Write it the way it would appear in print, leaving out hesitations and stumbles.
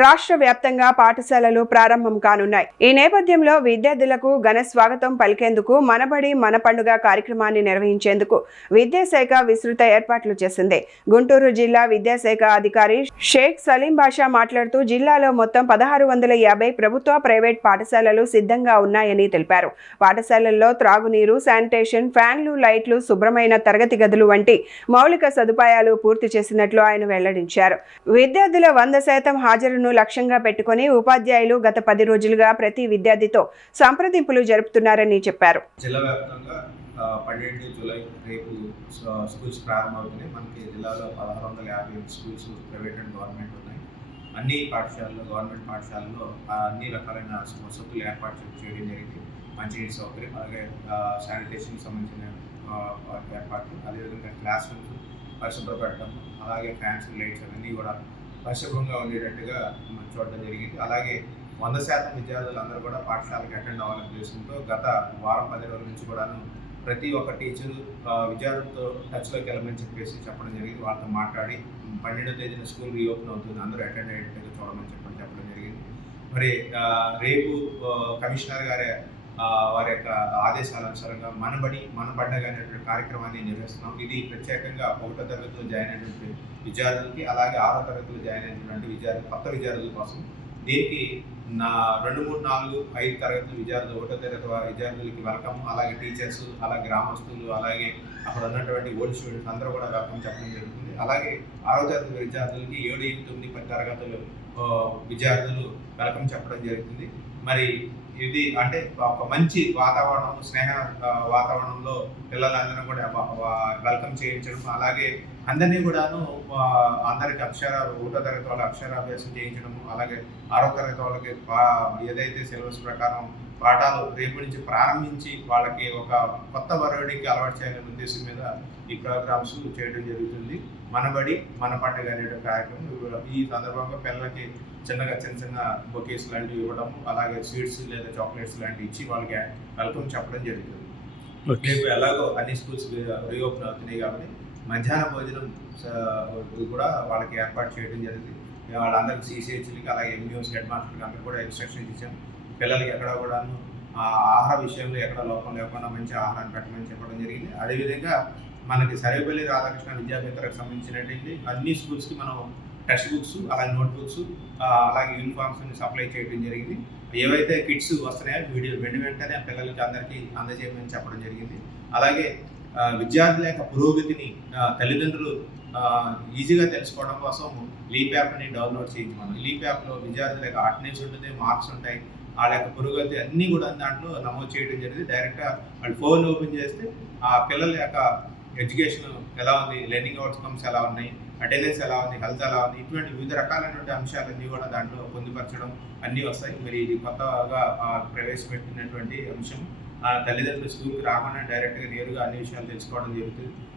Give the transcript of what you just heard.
రాష్ట్ర వ్యాప్తంగా పాఠశాలలు ప్రారంభం కానున్నాయి. ఈ నేపథ్యంలో విద్యార్థులకు ఘన స్వాగతం పలికేందుకు మనబడి మన పండుగ కార్యక్రమాన్ని నిర్వహించేందుకు విద్యాశాఖ విస్తృత ఏర్పాట్లు చేసింది. గుంటూరు జిల్లా విద్యాశాఖ అధికారి షేక్ సలీం బాషా మాట్లాడుతూ జిల్లాలో మొత్తం 1650 ప్రభుత్వ ప్రైవేట్ పాఠశాలలు సిద్ధంగా ఉన్నాయని తెలిపారు. పాఠశాలల్లో త్రాగునీరు, శానిటేషన్, ఫ్యాన్లు, లైట్లు, శుభ్రమైన తరగతి గదులు వంటి మౌలిక సదుపాయాలు పూర్తి చేసినట్లు ఆయన వెల్లడించారు. విద్యార్థుల 100% హాజరును లక్ష్యంగా పెట్టుకుని ఉపాధ్యాయులు గత 10 రోజులుగా ప్రతి విద్యార్థితో సంప్రదింపులు జరుపుతున్నారని చెప్పారు. జిల్లా వ్యాప్తంగా 12 జూలై రేపు స్కూల్స్ ప్రారంభమవుతున్నాయి. మనకి జిల్లాలో 1650 స్కూల్స్ ప్రైవేట్ అండ్ గవర్నమెంట్ ఉన్నాయి. అన్ని పాఠశాలలో, గవర్నమెంట్ పాఠశాలలో అన్ని రకాలైన వసతులు ఏర్పాటు చేయడం జరిగింది. మంచినీటి సౌకర్యం, అలాగే శానిటేషన్కి సంబంధించిన ఏర్పాట్లు, అదేవిధంగా క్లాస్ రూమ్స్ పరిశుభ్రపెట్టడం, అలాగే ఫ్యాన్స్, లైట్స్ అన్నీ కూడా పరిశుభ్రంగా ఉండేటట్టుగా మనం చూడడం జరిగింది. అలాగే 100% విద్యార్థులందరూ కూడా పాఠశాలకు అటెండ్ అవ్వాలనే ఉద్దేశంతో గత వారం 10 రోజుల నుంచి కూడాను ప్రతి ఒక్క టీచరు విద్యార్థులతో టచ్లోకి వెళ్ళమని చెప్పడం జరిగింది. వాళ్ళతో మాట్లాడి 12వ తేదీన స్కూల్ రీఓపెన్ అవుతుంది, అందరూ అటెండ్ అయ్యేట్టుగా చూడమని చెప్పడం జరిగింది. మరి రేపు కమిషనర్ గారి వారి యొక్క ఆదేశాల అనుసారంగా మనబడి మన పండుగ అనేటువంటి కార్యక్రమాన్ని నిర్వహిస్తున్నాం. ఇది ప్రత్యేకంగా 1వ తరగతిలో జాయిన్ అయినటువంటి విద్యార్థులకి, అలాగే 6వ తరగతిలో జాయిన్ అయినటువంటి కొత్త విద్యార్థుల కోసం. దీనికి 2, 3, 4, 5 తరగతుల విద్యార్థులు, 1వ తరగతి విద్యార్థులకి వెల్కమ్, అలాగే టీచర్స్, అలాగే గ్రామస్తులు, అలాగే అక్కడ ఉన్నటువంటి ఓల్డ్ స్టూడెంట్స్ అందరూ కూడా వెల్కమ్ చెప్పడం జరుగుతుంది. అలాగే 6వ తరగతి విద్యార్థులకి 7, 8, 9, 10 తరగతులు విద్యార్థులు వెల్కమ్ చెప్పడం జరుగుతుంది. మరి ఇది అంటే ఒక మంచి వాతావరణం, స్నేహ వాతావరణంలో పిల్లలందరూ కూడా వెల్కమ్ చేయించడం, అలాగే అందరినీ కూడాను అందరికి 1వ తరగతి వాళ్ళ అక్షరాభ్యాసం చేయించడము, అలాగే 6వ తరగతి వాళ్ళకి ఏదైతే సిలబస్ ప్రకారం పాఠాలు రేపు నుంచి ప్రారంభించి వాళ్ళకి ఒక కొత్త వరవడికి అలవాటు చేయాలనే ఉద్దేశం మీద ఈ ప్రోగ్రామ్స్ చేయడం జరుగుతుంది. మనబడి మన పండుగ అనే కార్యక్రమం. ఈ సందర్భంగా పిల్లలకి చిన్న చిన్న బొకేస్ లాంటివి ఇవ్వడం, అలాగే స్వీట్స్ లేదా చాక్లెట్స్ లాంటివి ఇచ్చి వాళ్ళకి వెల్కమ్ చెప్పడం జరుగుతుంది. రేపు ఎలాగో అన్ని స్కూల్స్ రీఓపెన్ అవుతున్నాయి కాబట్టి మధ్యాహ్న భోజనం కూడా వాళ్ళకి ఏర్పాటు చేయడం జరిగింది. వాళ్ళందరికీ CCHలకి, అలాగే MUS హెడ్ మాస్టర్కి అందరికీ కూడా ఇన్స్ట్రక్షన్స్ ఇచ్చాం. పిల్లలకి ఎక్కడ కూడాను ఆహార విషయంలో ఎక్కడ లోపం లేకుండా మంచి ఆహారాన్ని పెట్టమని చెప్పడం జరిగింది. అదేవిధంగా మనకి సర్వేపల్లి రాధాకృష్ణ విద్యాపీఠకు సంబంధించినటువంటి అన్ని స్కూల్స్కి మనం టెక్స్ట్ బుక్స్, అలాగే నోట్ బుక్స్, అలాగే యూనిఫామ్స్ని సప్లై చేయడం జరిగింది. ఏవైతే కిట్స్ వస్తున్నాయో వెంటనే పిల్లలకి అందరికీ అందజేయమని చెప్పడం జరిగింది. అలాగే విద్యార్థుల యొక్క పురోగతిని తల్లిదండ్రులు ఈజీగా తెలుసుకోవడం కోసం లీప్ యాప్ని డౌన్లోడ్ చేయించమని. లీప్ యాప్లో విద్యార్థుల యొక్క అటెండెన్స్ ఉంటుంది, మార్క్స్ ఉంటాయి, వాళ్ళ యొక్క పురోగతి అన్నీ కూడా దాంట్లో నమోదు చేయడం జరిగింది. డైరెక్ట్గా వాళ్ళు ఫోన్ ఓపెన్ చేస్తే ఆ పిల్లల యొక్క ఎడ్యుకేషన్ ఎలా ఉంది, లెర్నింగ్ అవుట్కమ్స్ ఎలా ఉన్నాయి, అటెండెన్స్ ఎలా ఉంది, హెల్త్ ఎలా ఉంది, ఇటువంటి వివిధ రకాలైనటువంటి అంశాలన్నీ కూడా దాంట్లో పొందుపరచడం అన్నీ వస్తాయి. మరి ఇది కొత్తగా ప్రవేశపెట్టినటువంటి అంశం. తల్లిదండ్రులు స్కూల్కి రాకుండా డైరెక్ట్గా నేరుగా అన్ని విషయాలు తెలుసుకోవడం జరుగుతుంది.